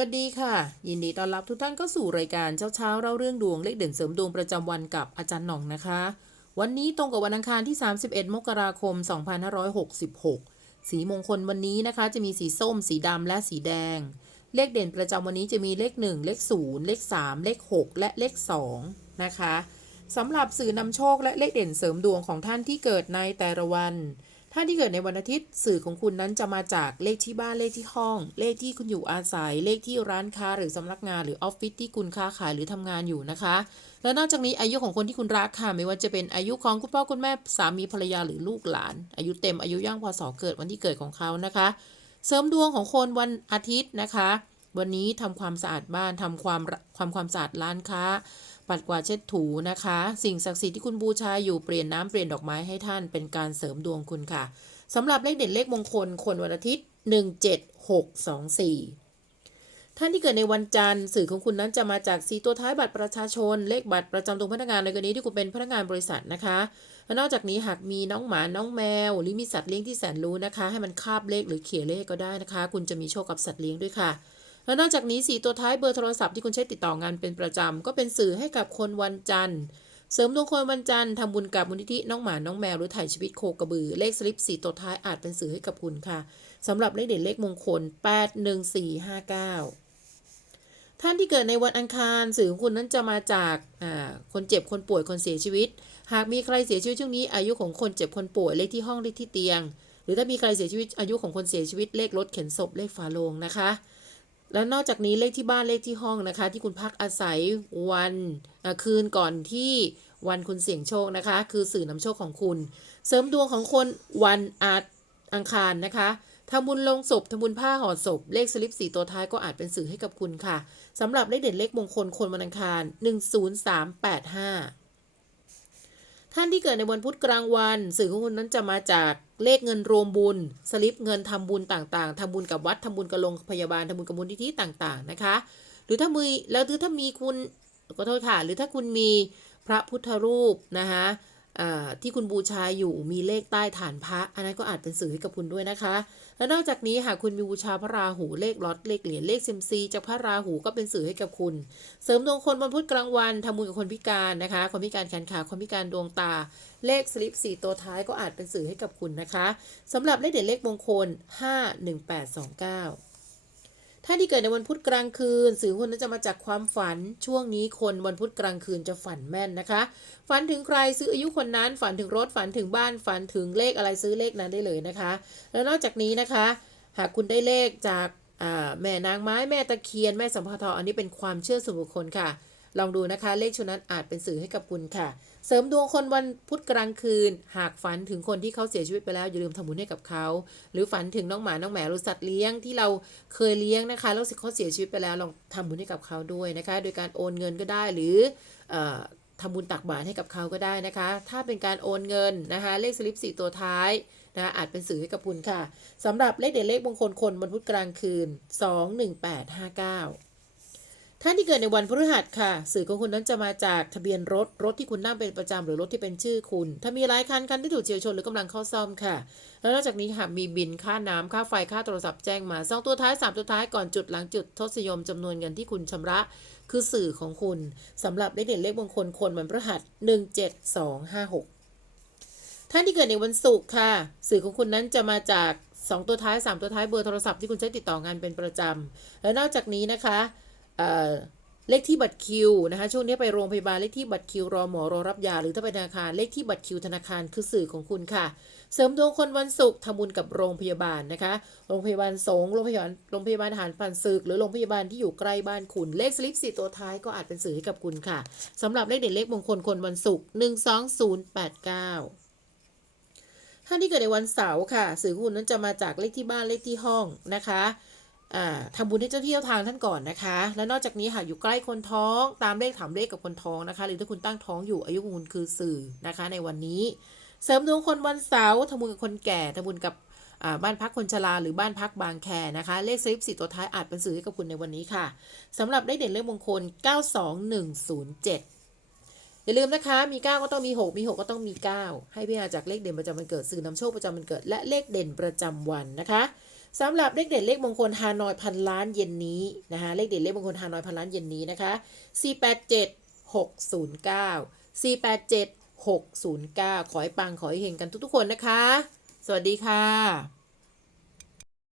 วัสดีค่ะ ยินดีต้อนรับทุกท่านเข้าสู่รายการเช้าเช้าเล่าเรื่องดวงเลขเด่นเสริมดวงประจำวันกับอาจารย์หน่องนะคะ วันนี้ตรงกับวันอังคารที่ 31 มกราคม 2566 สีมงคลวันนี้นะคะ จะมีสีส้ม สีดำและสีแดง เลขเด่นประจำวันนี้จะมีเลข 1 เลข 0 เลข 3 เลข 6 และเลข 2 นะคะสำหรับสื่อนำโชคและเลขเด่นเสริมดวงของท่านที่เกิดในแต่ละวัน ท่าที่เกิดในวันอาทิตย์ สื่อของคุณนั้นจะมาจากเลขที่บ้านเลขที่ห้อง เลขที่คุณอยู่อาศัย เลขที่ร้านค้าหรือสำนักงานหรือออฟฟิศที่คุณค้าขายหรือทำงานอยู่นะคะ และนอกจากนี้อายุของคนที่คุณรักค่ะไม่ว่าจะเป็นอายุของคุณพ่อคุณแม่สามีภรรยาหรือลูกหลาน อายุเต็มอายุย่างพศเกิดวันที่เกิดของเขานะคะ เสริมดวงของคนวันอาทิตย์นะคะ วันนี้ทำความสะอาดบ้านทำความความความสะอาดร้านค้า ปัดกวาดเช็ดถูนะคะ สิ่งศักดิ์สิทธิ์ที่คุณบูชาอยู่เปลี่ยนน้ำเปลี่ยนดอกไม้ให้ท่านเป็นการเสริมดวงคุณค่ะสำหรับเลขเด่นเลขมงคลคนวันอาทิตย์ 17624ท่านที่เกิดในวันจันทร์สื่อของคุณนั้นจะมาจากสีตัวท้ายบัตรประชาชน เลขบัตรประจำตัวพนักงานในกรณีที่คุณเป็นพนักงานบริษัทนะคะและนอกจากนี้หากมีน้องหมา น้องแมว หรือมีสัตว์เลี้ยงที่แสนรู้นะคะ ให้มันคาบเลขหรือเขียเลขก็ได้นะคะ คุณจะมีโชคกับสัตว์เลี้ยงด้วยค่ะ และนอกจากนี้สีตัวท้ายเบอร์โทรศัพท์ที่คุณใช้ติดต่องานเป็นประจำ ก็เป็นสื่อให้กับคนวันจันทร์ เสริมดวงคนวันจันทร์ทำบุญกับมูลนิธิน้องหมา น้องแมว หรือถ่ายชีวิตโคกระบือ เลขสลิปสีตัวท้ายอาจเป็นสื่อให้กับคุณค่ะสำหรับเลขเด่นเลขมงคล 81459ท่านที่เกิดในวันอังคารสื่อของคุณนั้นจะมาจากาคนเจ็บคนป่วยคนเสียชีวิต หากมีใครเสียชีวิตช่วงนี้อายุของคนเจ็บคนป่วยเลขที่ห้องเลขที่เตียง หรือถ้ามีใครเสียชีวิตอายุของคนเสียชีวิตเลขรถเข็นศพเลขฝาโลงนะคะ และนอกจากนี้เลขที่บ้านเลขที่ห้องนะคะ ที่คุณพักอาศัยวันคืนก่อนที่วันคุณเสี่ยงโชคนะคะ คือสื่อนำโชคของคุณ เสริมดวงของคนวันอาทอังคารนะคะทำบุญลงศพทำบุญผ้าห่อศพ เลขสลิปสีตัวท้ายก็อาจเป็นสื่อให้กับคุณค่ะสำหรับเลขเด่นเลขมงคลคนวันอังคาร 10385 ท่านที่เกิดในวันพุธกลางวัน สื่อของคุณนั้นจะมาจากเลขเงินรวมบุญ สลิปเงินทำบุญต่างๆทำบุญกับวัดทำบุญกับโรงพยาบาลทำบุญกับมูลนิธิต่างๆนะคะ หรือถ้ามีแล้วหรือถ้ามีคุณขอโทษค่ะหรือถ้าคุณมีพระพุทธรูปนะคะ ที่คุณบูชาอยู่มีเลขใต้ฐานพระ อันนั้นก็อาจเป็นสื่อให้กับคุณด้วยนะคะ และนอกจากนี้หากคุณมีบูชาพระราหูเลขล็อตเลขเหรียญเลขเซมซีจากพระราหูก็เป็นสื่อให้กับคุณ เสริมดวงคนวันพุธกลางวันทำบุญกับคนพิการนะคะ คนพิการแขนขาคนพิการดวงตา เลขสลิปสี่ตัวท้ายก็อาจเป็นสื่อให้กับคุณนะคะสำหรับเลขเด่นเลขมงคล 51829 ถ้าที่เกิดในวันพุธกลางคืน สื่อคนนั้นจะมาจากความฝัน ช่วงนี้คนวันพุธกลางคืนจะฝันแม่นนะคะ ฝันถึงใครซื้ออายุคนนั้น ฝันถึงรถ ฝันถึงบ้าน ฝันถึงเลขอะไรซื้อเลขนั้นได้เลยนะคะ แล้วนอกจากนี้นะคะ หากคุณได้เลขจากแม่นางไม้ แม่ตะเคียน แม่สัมภทอันนี้เป็นความเชื่อส่วนบุคคลค่ะ ลองดูนะคะ เลขชุดนั้นอาจเป็นสื่อให้กับคุณค่ะ เสริมดวงคนวันพุธกลางคืน หากฝันถึงคนที่เขาเสียชีวิตไปแล้วอย่าลืมทำบุญให้กับเขา หรือฝันถึงน้องหมา น้องแมวหรือสัตว์เลี้ยงที่เราเคยเลี้ยงนะคะ แล้วเขาเสียชีวิตไปแล้วลองทำบุญให้กับเขาด้วยนะคะ โดยการโอนเงินก็ได้หรืออทำบุญตักบาตรให้กับเขาก็ได้นะคะ ถ้าเป็นการโอนเงินนะคะ เลขสลิปสี่ตัวท้ายนะคะอาจเป็นสื่อให้กับคุณค่ะสำหรับเลขเด่นเลขมงคลคนวันพุธกลางคืน 21859 ท่านที่เกิดในวันพฤหัสค่ะ สื่อของคุณนั้นจะมาจากทะเบียนรถ รถที่คุณนั่งเป็นประจำหรือรถที่เป็นชื่อคุณ ถ้ามีหลายคันคันที่ถูกเฉียวชนหรือกำลังเข้าซ่อมค่ะ แล้วนอกจากนี้หากมีบินค่าน้ำค่าไฟค่าโทรศัพท์แจ้งมาสองตัวท้ายสามตัวท้ายก่อนจุดหลังจุดทศยมจำนวนเงินที่คุณชำระ คือสื่อของคุณสำหรับเลขเด่นเลขมงคลคนวันพฤหัส17256 ท่านที่เกิดในวันศุกร์ค่ะ สื่อของคุณนั้นจะมาจาก 2 ตัวท้าย 3 ตัวท้ายเบอร์โทรศัพท์ที่คุณใช้ติดต่องานเป็นประจำและนอกจากนี้นะคะ เลขที่บัตรคิวนะคะช่วงนี้ไปโรงพยาบาลเลขที่บัตรคิวรอหมอรอรับยาหรือถ้าไปธนาคารเลขที่บัตรคิวธนาคารคือสื่อของคุณค่ะ เสริมดวงคนวันศุกร์ทำบุญกับโรงพยาบาลนะคะ โรงพยาบาลสงโรงพยาบาลโรงพยาบาลทหารผ่านศึกหรือโรงพยาบาลที่อยู่ใกล้บ้านคุณเลขสลิปสี่ตัวท้ายก็อาจเป็นสื่อให้กับคุณค่ะสำหรับเลขเด่นเลขมงคลคนวันศุกร์หนึ่งสองศูนย์แปดเก้าท่านที่เกิดในวันเสาร์ค่ะ สื่อของคุณนั้นจะมาจากเลขที่บ้านเลขที่ห้องนะคะ ทำบุญให้เจ้าที่เจ้าทางท่านก่อนนะคะ และนอกจากนี้หากอยู่ใกล้คนท้องตามเลขถามเลขกับคนท้องนะคะ หรือถ้าคุณตั้งท้องอยู่อายุคุณคือสื่อนะคะ ในวันนี้ เสริมดวงคนวันเสาร์ทำบุญกับคนแก่ทำบุญกับบ้านพักคนชราหรือบ้านพักบางแคนะคะ เลขสลิปสี่ตัวท้ายอาจเป็นสื่อให้กับคุณในวันนี้ค่ะสำหรับเลขเด่นเลขมงคล 92107อย่าลืมนะคะ มี 9 ก็ต้องมี 6 มี 6 ก็ต้องมี 9 ให้พิจารณาจากเลขเด่นประจำวันเกิด สื่อนำโชคประจำวันเกิด และเลขเด่นประจำวันนะคะ สำหรับเลขเด็ดเลขมงคลฮานอยพันล้านเย็นนี้นะคะเลขเด็ดเลขมงคลฮานอยพันล้านเย็นนี้นะคะ 487 609 487 609 ขอให้ปังขอให้เฮงกันทุกๆคนนะคะ สวัสดีค่ะ